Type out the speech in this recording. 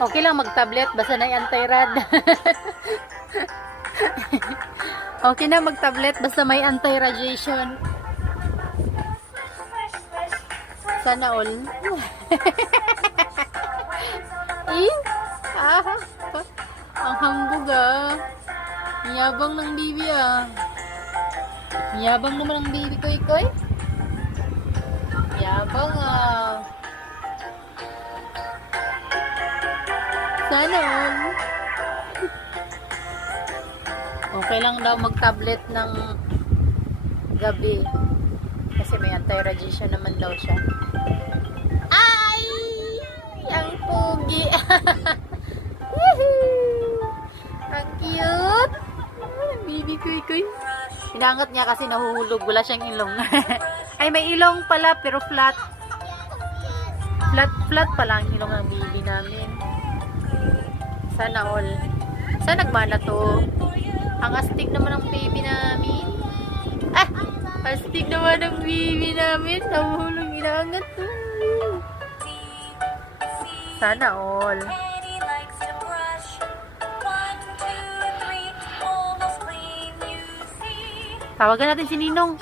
Okay lang mag-tablet, basta na anti-rad. Okay na mag-tablet, basta may anti-radiation. Sana all. Eh? Ah, ang hambog ah. Yabang ng baby ah. Yabang naman ng baby ko, ikoy. Yabang ah. Sana all. Okay lang daw mag-tablet ng gabi. Kasi may anti-radiation naman daw siya. Ay! Ang pugi! Ang cute! Ang baby kuy-kuy. Hinangat niya kasi nahuhulog. Wala siyang ilong. Ay, may ilong pala pero flat. Flat pala ang ilong ng baby namin. Sana all. Sana nagmana to. Ang astig naman ng baby namin. Ah! Astig naman ng baby namin. Nahuhulog, inaangat. Sana all. Tawagan natin si Ninong.